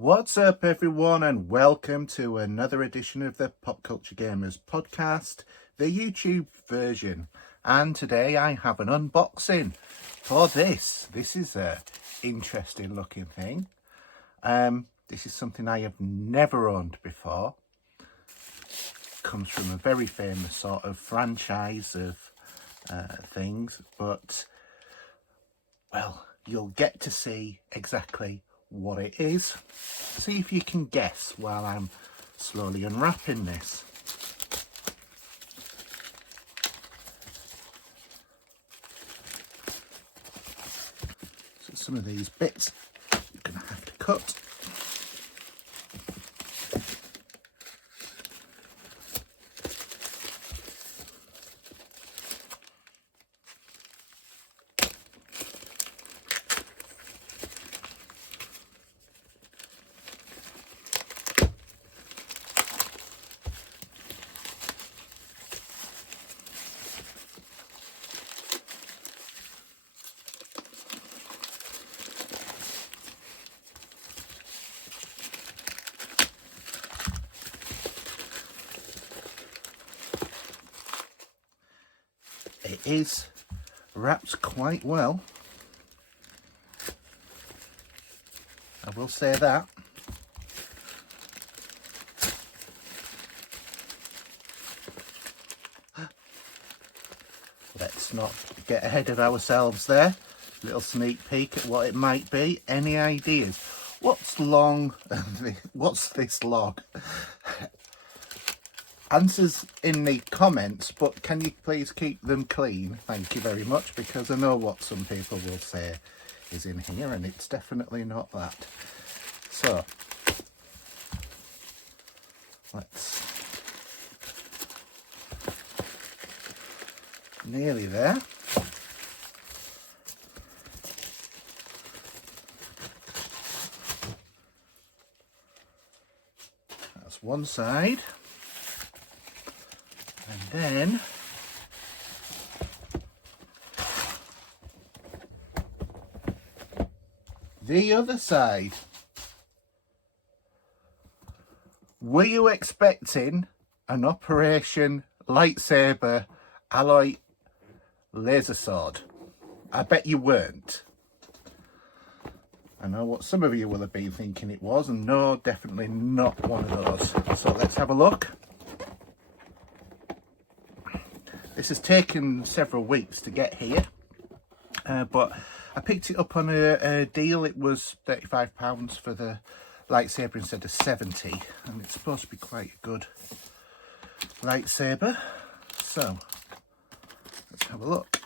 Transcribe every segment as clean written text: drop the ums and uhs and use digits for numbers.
What's up, everyone, and welcome to another edition of the Pop Culture Gamers podcast, the YouTube version. And today I have an unboxing for this. This is a interesting looking thing. This is something I have never owned before. Comes from a very famous sort of franchise of things, but well, you'll get to see exactly what it is. See if you can guess while I'm slowly unwrapping this. So some of these bits you're going to have to cut. It is wrapped quite well, I will say that. Let's not get ahead of ourselves there. Little sneak peek at what it might be. Any ideas? What's this log? Answers in the comments, but can you please keep them clean? Thank you very much, because I know what some people will say is in here, and it's definitely not that. So, let's... Nearly there. That's one side. And then the other side. Were you expecting an Operation Lightsaber Alloy laser sword? I bet you weren't. I know what some of you will have been thinking it was, and no, definitely not one of those. So let's have a look. This has taken several weeks to get here, but I picked it up on a deal. It was £35 for the lightsaber instead of 70, and it's supposed to be quite a good lightsaber. So let's have a look.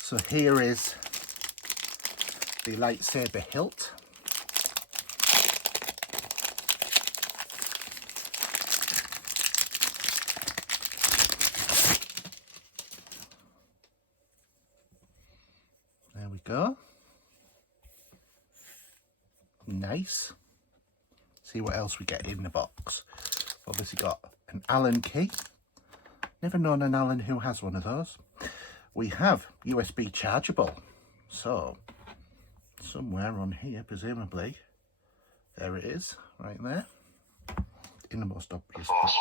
So here is the lightsaber hilt. There we go. Nice. See what else we get in the box. Obviously got an Allen key. Never known an Allen who has one of those. We have USB chargeable. So, somewhere on here, presumably, there it is, right there. In the most obvious place.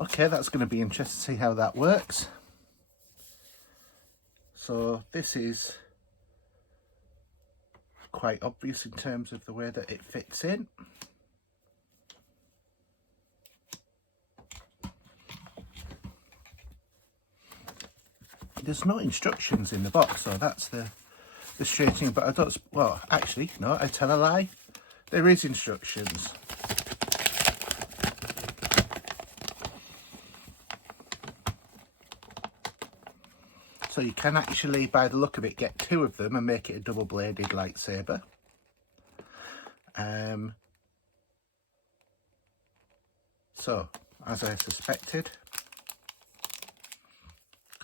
Okay, that's going to be interesting to see how that works. So this is quite obvious in terms of the way that it fits in. There's no instructions in the box, so that's the strange thing. But I don't, well, actually, no, I tell a lie. There is instructions. So you can actually, by the look of it, get two of them and make it a double-bladed lightsaber. So, as I suspected,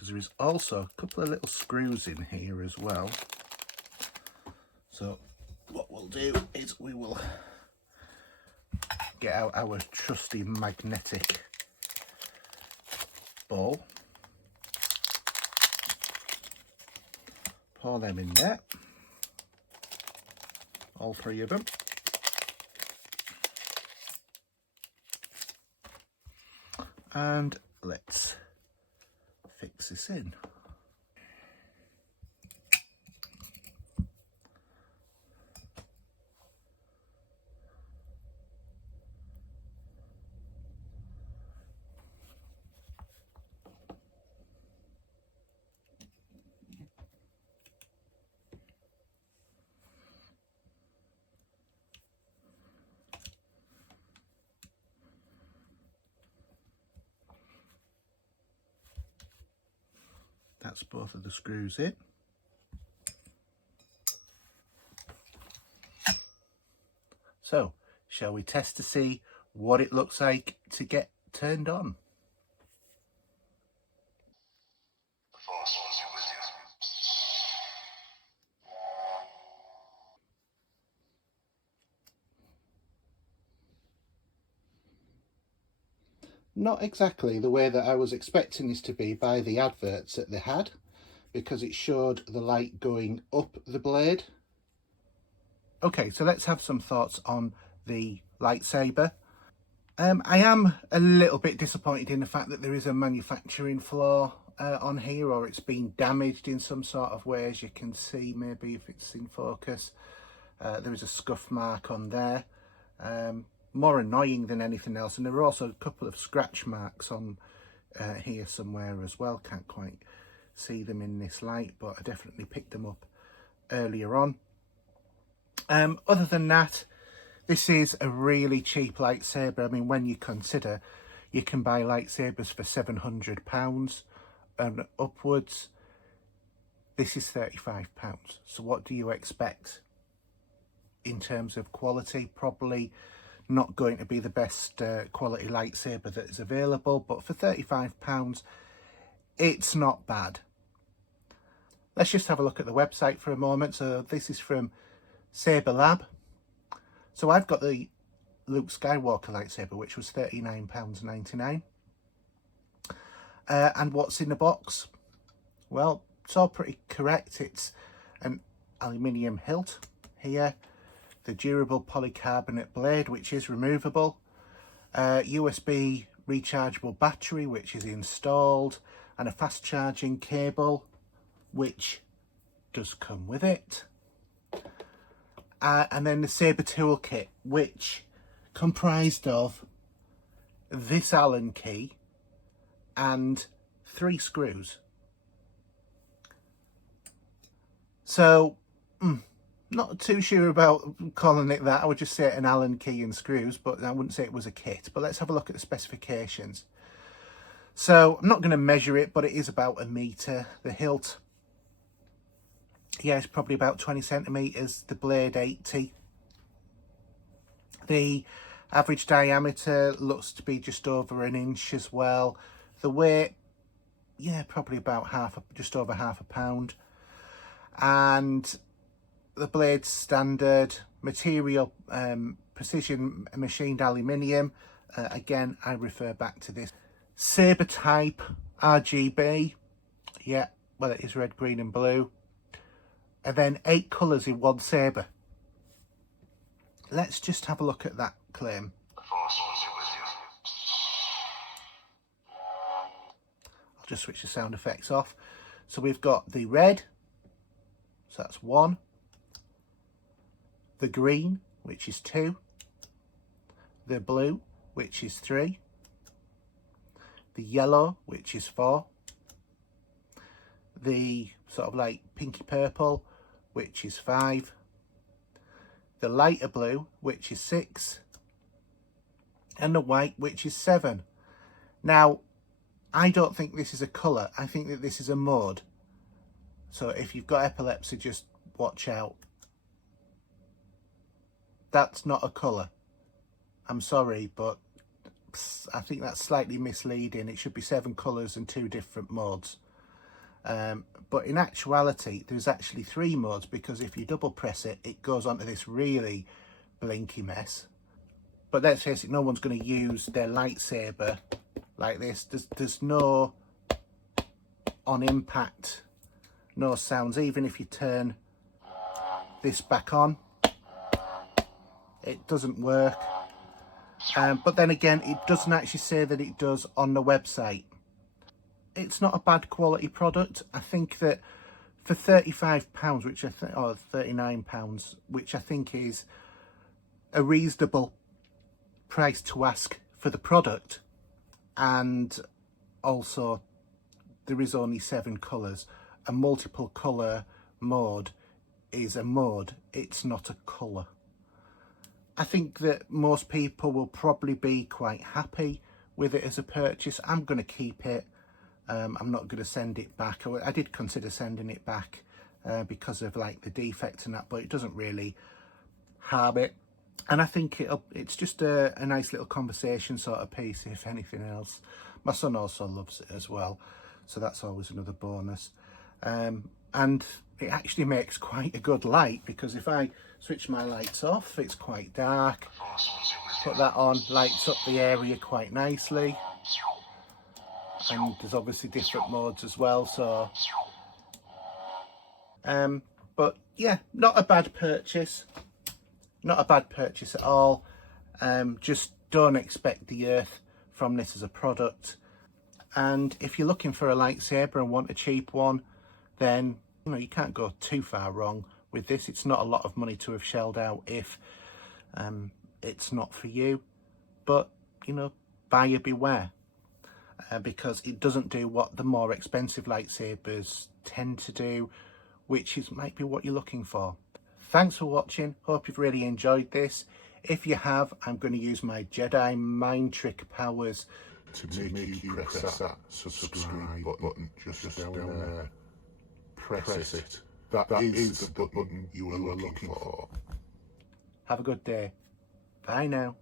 because there is also a couple of little screws in here as well. So what we'll do is we will get out our trusty magnetic ball, pour them in there, all three of them. And let's fix this in. That's both of the screws in. So, shall we test to see what it looks like to get turned on? The Force was with you. Not exactly the way that I was expecting this to be by the adverts that they had, because it showed the light going up the blade. Okay, so let's have some thoughts on the lightsaber. I am a little bit disappointed in the fact that there is a manufacturing flaw on here, or it's been damaged in some sort of way. As you can see, maybe if it's in focus, there is a scuff mark on there. More annoying than anything else, and there are also a couple of scratch marks on here somewhere as well. Can't quite see them in this light, but I definitely picked them up earlier on. Other than that, this is a really cheap lightsaber. I mean, when you consider you can buy lightsabers for £700 and upwards, this is £35. So what do you expect in terms of quality? Probably not going to be the best quality lightsaber that is available, but for £35, it's not bad. Let's just have a look at the website for a moment. So this is from Saber Lab. So I've got the Luke Skywalker lightsaber, which was £39.99. And what's in the box? Well, it's all pretty correct. It's an aluminium hilt here, the durable polycarbonate blade, which is removable, USB rechargeable battery, which is installed, and a fast charging cable, which does come with it. And then the Saber toolkit, which comprised of this Allen key and 3 screws. So, not too sure about calling it that. I would just say an Allen key and screws, but I wouldn't say it was a kit. But let's have a look at the specifications. So I'm not going to measure it, but it is about 1 metre. The hilt, yeah, it's probably about 20 centimetres. The blade 80. The average diameter looks to be just over 1 inch as well. The weight, yeah, probably about just over half a pound. And the blade's standard material, precision machined aluminium. Again, I refer back to this. Saber type RGB. Yeah, well, it is red, green and blue. And then 8 colours in one saber. Let's just have a look at that claim. The Force was with you. I'll just switch the sound effects off. So we've got the red, so that's 1. The green, which is 2. The blue, which is 3. The yellow, which is 4. The sort of like pinky purple, which is 5. The lighter blue, which is 6. And the white, which is 7. Now, I don't think this is a colour. I think that this is a mode. So if you've got epilepsy, just watch out. That's not a colour. I'm sorry, but I think that's slightly misleading. It should be 7 colours and 2 different modes. But in actuality, there's actually 3 modes, because if you double press it, it goes onto this really blinky mess. But let's face it, no one's going to use their lightsaber like this. There's no on impact, no sounds. Even if you turn this back on, it doesn't work. But then again, it doesn't actually say that it does on the website. It's not a bad quality product. I think that for £35, which I think, or £39, which I think is a reasonable price to ask for the product, and also there is only 7 colours. A multiple colour mode is a mode, it's not a colour. I think that most people will probably be quite happy with it as a purchase. I'm going to keep it. I'm not going to send it back. I did consider sending it back because of like the defects and that, but it doesn't really harm it. And I think it's just a nice little conversation sort of piece, if anything else. My son also loves it as well, so that's always another bonus. And it actually makes quite a good light, because if I switch my lights off, it's quite dark. Put that on, lights up the area quite nicely. And there's obviously different modes as well, so but yeah, not a bad purchase, not a bad purchase at all. Just don't expect the earth from this as a product. And if you're looking for a lightsaber and want a cheap one, then you know you can't go too far wrong with this. It's not a lot of money to have shelled out if it's not for you, but you know, buyer beware. Because it doesn't do what the more expensive lightsabers tend to do, which might be what you're looking for. Thanks for watching. Hope you've really enjoyed this. If you have, I'm going to use my Jedi mind trick powers to make you press that subscribe button just down there. Press it. That is the button you are looking for. Have a good day. Bye now.